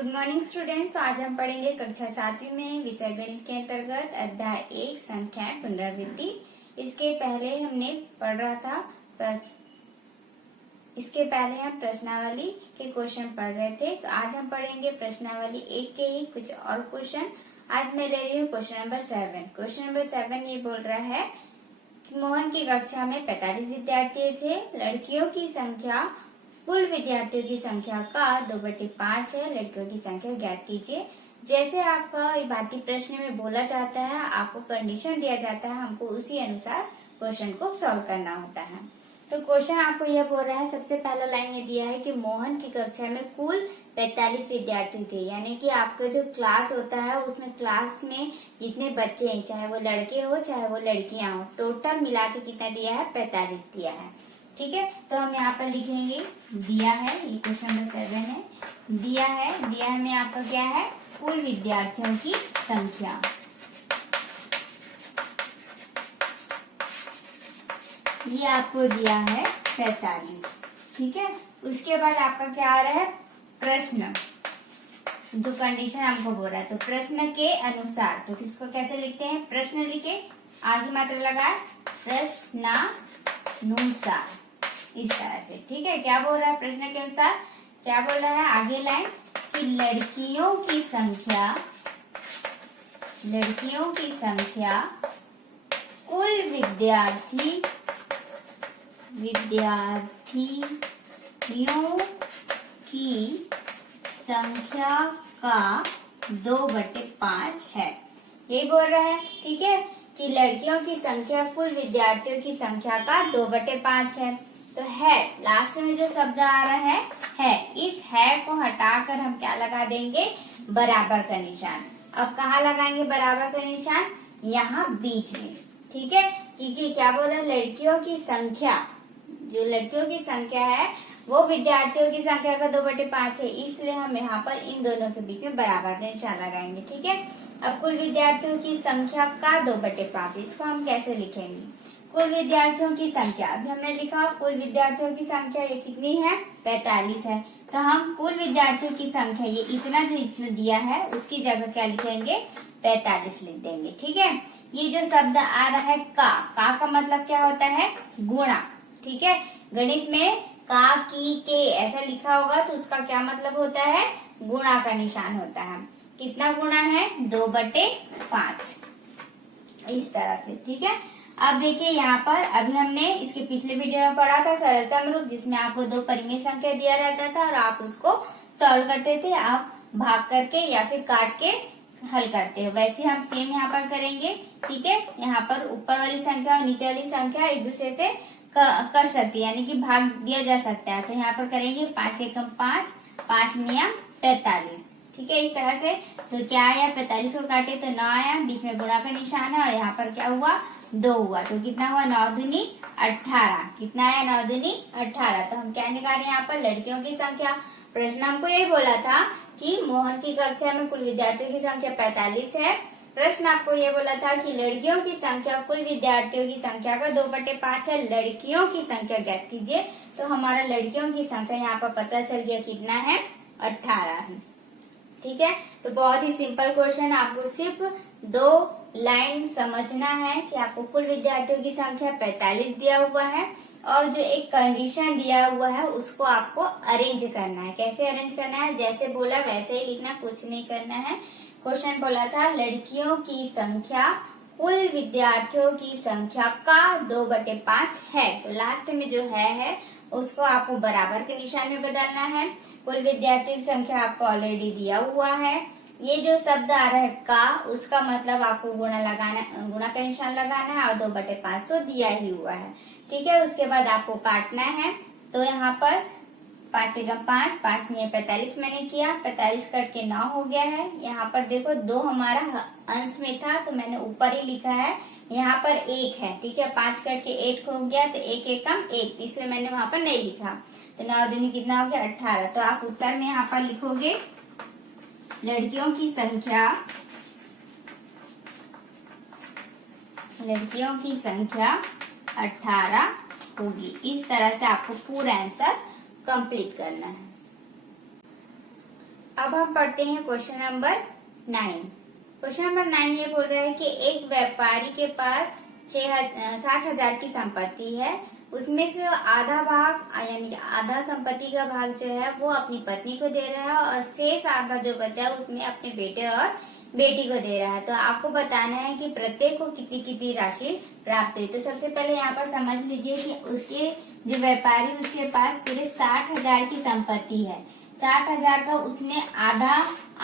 Good morning students. तो आज हम पढ़ेंगे कक्षा 7वीं में विषय गणित के अंतर्गत अध्याय 1 संख्याएं पुनरावृत्ति। इसके पहले हमने पढ़ रहा था इसके पहले हम प्रश्नावली के क्वेश्चन पढ़ रहे थे। तो आज हम पढ़ेंगे प्रश्नावली 1 के ही कुछ और क्वेश्चन। आज मैं ले रही हूँ क्वेश्चन नंबर 7। क्वेश्चन नंबर 7 ये बोल रहा है कि मोहन की कक्षा में 45 विद्यार्थी थे। लड़कियों की संख्या कुल विद्यार्थियों की संख्या का 2/5 है। लड़कियों की संख्या ज्ञात कीजिए। जैसे आपका भारतीय प्रश्न में बोला जाता है, आपको कंडीशन दिया जाता है, हमको उसी अनुसार क्वेश्चन को सॉल्व करना होता है। तो क्वेश्चन आपको यह बोल रहा है, सबसे पहला लाइन ये दिया है कि मोहन की कक्षा में कुल 45 विद्यार्थी थे। यानी कि आपका जो क्लास होता है उसमें क्लास में जितने बच्चे हैं, चाहे वो लड़के हो चाहे वो लड़कियां हो, टोटल मिला के कितना दिया है? 45 दिया है। ठीक है, तो हम यहाँ पर लिखेंगे दिया है, ये क्वेश्चन नंबर 7 है। दिया है में आपका क्या है? कुल विद्यार्थियों की संख्या। ये आपको दिया है 45। ठीक है, उसके बाद आपका क्या आ रहा है? प्रश्न, जो कंडीशन हमको बोल रहा है। तो प्रश्न के अनुसार, तो किसको कैसे लिखते हैं? प्रश्न लिखे, आगे मात्रा लगाए, प्रश्नानुसार, इस तरह से। ठीक है, क्या बोल रहा है? प्रश्न के अनुसार क्या बोल रहा है? आगे लाइन कि लड़कियों की संख्या कुल विद्यार्थियों की संख्या का 2/5 है। ये बोल रहा है। ठीक है, कि लड़कियों की संख्या कुल विद्यार्थियों की संख्या का 2/5 है। तो है, लास्ट में जो शब्द आ रहा है, इस है को हटाकर हम क्या लगा देंगे? बराबर का निशान। अब कहाँ लगाएंगे बराबर का निशान? यहाँ बीच में। ठीक है, क्योंकि क्या बोला? लड़कियों की संख्या, जो लड़कियों की संख्या है वो विद्यार्थियों की संख्या का 2/5 है, इसलिए हम यहाँ पर इन दोनों के बीच में बराबर का निशान लगाएंगे। ठीक है, अब कुल विद्यार्थियों की संख्या का 2/5, इसको हम कैसे लिखेंगे? कुल विद्यार्थियों की संख्या, अभी हमने लिखा कुल विद्यार्थियों की संख्या ये कितनी है? 45 है। तो हम कुल विद्यार्थियों की संख्या ये इतना जो इतना दिया है उसकी जगह क्या लिखेंगे? 45 लिख देंगे। ठीक है, ये जो शब्द आ रहा है का मतलब क्या होता है? गुणा। ठीक है, गणित में का की के ऐसा लिखा होगा तो उसका क्या मतलब होता है? गुणा का निशान होता है। कितना गुणा है? 2/5, इस तरह से। ठीक है, अब देखिए यहाँ पर अभी हमने इसके पिछले वीडियो में पढ़ा था सरलता रूप, जिसमें आपको 2 परिमेय संख्या दिया रहता था और आप उसको सॉल्व करते थे। आप भाग करके या फिर काट के हल करते हो, वैसे हम सेम यहाँ पर करेंगे। ठीक है, यहाँ पर ऊपर वाली संख्या और नीचे वाली संख्या एक दूसरे से कर सकती है, यानी कि भाग दिया जा सकता है। तो यहाँ पर करेंगे 5 एकम 5, 5 नियम 45। ठीक है, इस तरह से। तो क्या आया? 45 को काटे तो 9 आया, बीच में गुणा का निशान है और यहाँ पर क्या हुआ? 2 हुआ। तो कितना हुआ? 9 दूनी 18। कितना आया? 9 दूनी 18। तो हम क्या निकाल रहे हैं यहाँ पर? लड़कियों की संख्या। प्रश्न हमको यही बोला था कि मोहन की कक्षा में कुल विद्यार्थियों की संख्या 45 है। प्रश्न आपको ये बोला था कि लड़कियों की संख्या कुल विद्यार्थियों की संख्या का 2/5 है। लड़कियों की संख्या ज्ञात कीजिए। तो हमारा लड़कियों की संख्या यहाँ पर पता चल गया कितना है? 18 है। ठीक है, तो बहुत ही सिंपल क्वेश्चन। आपको सिर्फ 2 लाइन समझना है कि आपको कुल विद्यार्थियों की संख्या 45 दिया हुआ है और जो एक कंडीशन दिया हुआ है उसको आपको अरेंज करना है। कैसे अरेंज करना है? जैसे बोला वैसे ही लिखना, कुछ नहीं करना है। क्वेश्चन बोला था लड़कियों की संख्या कुल विद्यार्थियों की संख्या का 2/5 है। तो लास्ट में जो है उसको आपको बराबर के निशान में बदलना है। कुल विद्यार्थियों की संख्या आपको ऑलरेडी दिया हुआ है। ये जो शब्द आ रहा है का, उसका मतलब आपको गुणा का निशान लगाना है और 2/5 तो दिया ही हुआ है। ठीक है, उसके बाद आपको काटना है। तो यहाँ पर 5 एकम 5, 5 नियम 45 मैंने किया, 45 कट के 9 हो गया है। यहाँ पर देखो 2 हमारा अंश में था तो मैंने ऊपर ही लिखा है, यहाँ पर 1 है। ठीक है, 5 कट के 8 हो गया तो 1 एकम 1, इसलिए मैंने वहां पर नहीं लिखा। तो 9 दूनी कितना हो गया? 18। तो आप उत्तर में यहाँ पर लिखोगे लड़कियों की संख्या 18 होगी। इस तरह से आपको पूरा आंसर कंप्लीट करना है। अब हम पढ़ते हैं क्वेश्चन नंबर 9। क्वेश्चन नंबर 9 ये बोल रहा है कि एक व्यापारी के पास 60,000 की संपत्ति है, उसमें से आधा भाग यानी आधा संपत्ति का भाग जो है वो अपनी पत्नी को दे रहा है और शेष आधा जो बचा उसमें अपने बेटे और बेटी को दे रहा है। तो आपको बताना है कि प्रत्येक को कितनी कितनी राशि प्राप्त हुई। तो सबसे पहले यहाँ पर समझ लीजिए कि उसके जो व्यापारी उसके पास पूरे 60,000 की संपत्ति है। 60,000 का उसने आधा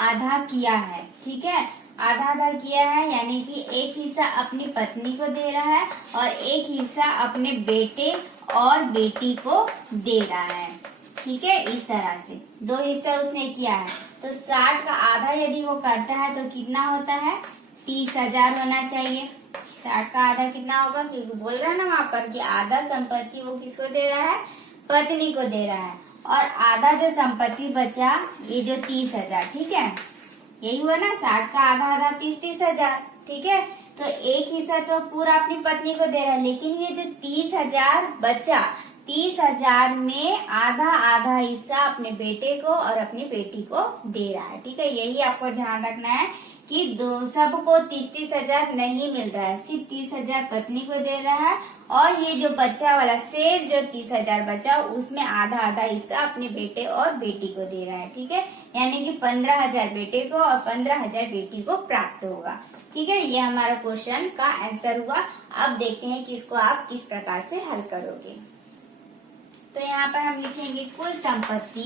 आधा किया है, ठीक है, आधा आधा किया है, यानी कि एक हिस्सा अपनी पत्नी को दे रहा है और एक हिस्सा अपने बेटे और बेटी को दे रहा है, ठीक है। इस तरह से 2 हिस्सा उसने किया है। तो 60 का आधा यदि वो करता है तो कितना होता है, 30,000 होना चाहिए। 60 का आधा कितना होगा, क्योंकि बोल रहा है ना वहाँ पर कि आधा संपत्ति वो किसको दे रहा है, पत्नी को दे रहा है, और आधा जो संपत्ति बचा ये जो 30,000, ठीक है, यही हुआ ना, 60 का आधा आधा 30,000, ठीक है। तो एक हिस्सा तो पूरा अपनी पत्नी को दे रहा है, लेकिन ये जो 30,000 बचा, 30,000 में आधा आधा हिस्सा अपने बेटे को और अपनी बेटी को दे रहा है, ठीक है। यही आपको ध्यान रखना है कि सबको 30,000 नहीं मिल रहा है, सिर्फ 30,000 पत्नी को दे रहा है और ये जो बच्चा वाला शेष जो 30,000 बचा उसमें आधा आधा हिस्सा अपने बेटे और बेटी को दे रहा है, ठीक है। यानी कि 15,000 बेटे को और 15,000 बेटी को प्राप्त होगा, ठीक है। ये हमारा क्वेश्चन का आंसर हुआ। अब देखते हैं कि इसको आप किस प्रकार से हल करोगे। तो यहाँ पर हम लिखेंगे कुल संपत्ति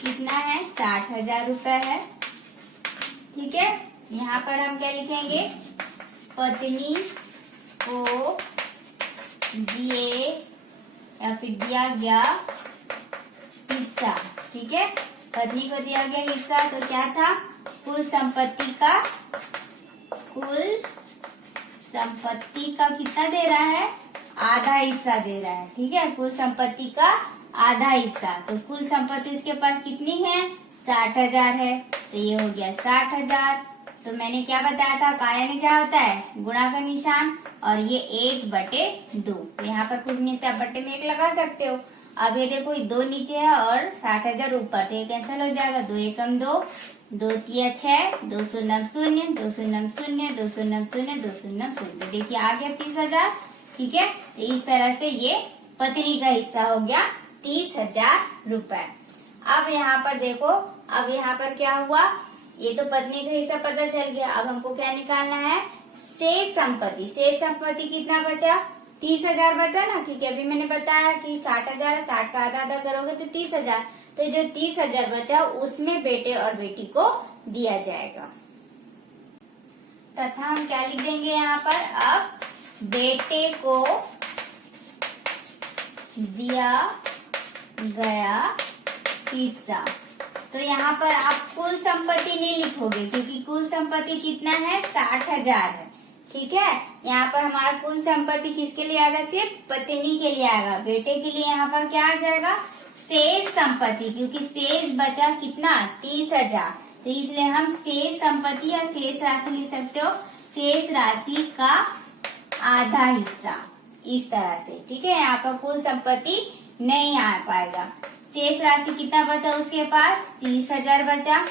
कितना है, 60,000 रुपए है, ठीक है। यहाँ पर हम क्या लिखेंगे, पत्नी को दिए या फिर दिया गया हिस्सा, ठीक है, पत्नी को दिया गया हिस्सा। तो क्या था, कुल संपत्ति का कितना दे रहा है, आधा हिस्सा दे रहा है, ठीक है, कुल संपत्ति का आधा हिस्सा। तो कुल संपत्ति उसके पास कितनी है, 60,000 है, तो ये हो गया 60,000। तो मैंने क्या बताया था, का यानी क्या होता है, गुणा का निशान, और ये 1/2। तो यहाँ पर कुछ नहीं था, बट्टे में 1 लगा सकते हो। अब ये देखो 2 नीचे है और 60,000 ऊपर, तो ये कैंसिल हो जाएगा, 2 एकम 2, 2 तिया 6, 2 शून्य 0, 2 शून्य 0, 2 शून्य 0, 2 शून्य 0। तो देखिए आ गया 30,000, ठीक है। तो इस तरह से ये पत्नी का हिस्सा हो गया 30,000 रुपए। अब यहाँ पर देखो, अब यहाँ पर क्या हुआ, ये तो पत्नी का हिस्सा पता चल गया। अब हमको क्या निकालना है, शेष संपत्ति। शेष संपत्ति कितना बचा, 30,000 बचा ना, क्योंकि अभी मैंने बताया कि 60,000, 60 का आधा आधा करोगे तो 30,000। तो जो 30,000 बचा उसमें बेटे और बेटी को दिया जाएगा। तथा हम क्या लिख देंगे यहाँ पर, अब बेटे को दिया गया हिस्सा। तो यहाँ पर आप कुल संपत्ति नहीं लिखोगे, क्योंकि कुल संपत्ति कितना है, 60,000 है, ठीक है। यहाँ पर हमारा कुल संपत्ति किसके लिए आएगा, सिर्फ पत्नी के लिए आएगा। बेटे के लिए यहाँ पर क्या आ जाएगा, शेष संपत्ति, क्योंकि शेष बचा कितना, 30,000। तो इसलिए हम शेष संपत्ति या शेष राशि लिख सकते हो, शेष राशि का आधा हिस्सा, इस तरह से, ठीक है। यहाँ पर कुल संपत्ति नहीं आ पाएगा। शेष राशि कितना बचा उसके पास, 30,000 बचा,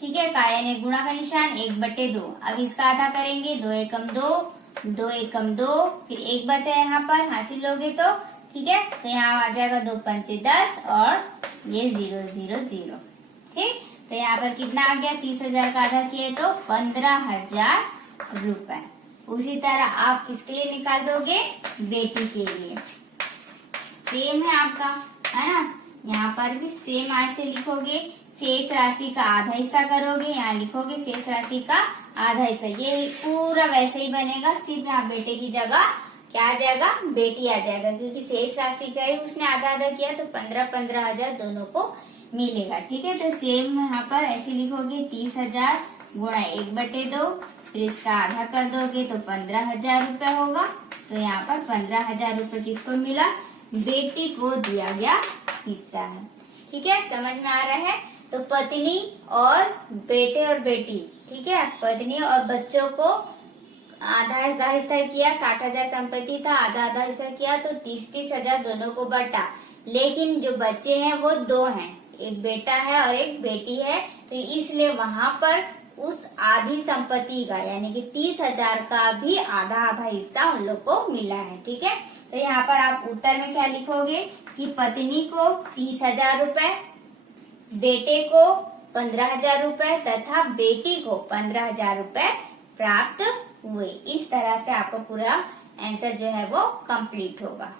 ठीक है। का यानी गुणा का निशान, 1/2। अब इसका आधा करेंगे, 2 एकम 2, 2 एकम 2, फिर 1 बचा यहाँ पर, हासिल लोगे तो, ठीक है। तो यहाँ आ जाएगा 2 पंचे 10 और ये 0 0 0, ठीक। तो यहाँ पर कितना आ गया, 30,000 का आधा किए तो 15,000 रुपए। उसी तरह आप किसके लिए निकाल दोगे, बेटी के लिए। सेम है आपका, है ना, यहाँ पर भी सेम ऐसे लिखोगे, शेष राशि का आधा हिस्सा करोगे, यहाँ लिखोगे शेष राशि का आधा हिस्सा। ये पूरा वैसे ही बनेगा, सिर्फ यहाँ बेटे की जगह क्या आ जाएगा, बेटी आ जाएगा, क्योंकि शेष राशि का ही उसने आधा आधा किया तो 15,000 दोनों को मिलेगा, ठीक है। तो सेम यहाँ पर ऐसे लिखोगे, 30,000 गुणा 1/2, फिर इसका आधा कर दोगे तो 15,000 रुपए होगा। तो यहाँ पर 15,000 रुपए किसको मिला, बेटी को दिया गया हिस्सा है, ठीक है। समझ में आ रहा है। तो पत्नी और बेटे और बेटी, ठीक है, पत्नी और बच्चों को आधा आधा हिस्सा किया, 60,000 संपत्ति था, आधा आधा हिस्सा किया तो 30,000 दोनों को बटा। लेकिन जो बच्चे हैं वो 2 हैं, एक बेटा है और एक बेटी है, तो इसलिए वहां पर उस आधी संपत्ति का यानी कि 30,000 का भी आधा आधा हिस्सा उन लोग को मिला है। ठीक है, तो यहाँ पर आप उत्तर में क्या लिखोगे कि पत्नी को 30,000 रुपए, बेटे को 15,000 रुपए तथा बेटी को 15,000 रुपए प्राप्त हुए। इस तरह से आपका पूरा आंसर जो है वो कंप्लीट होगा।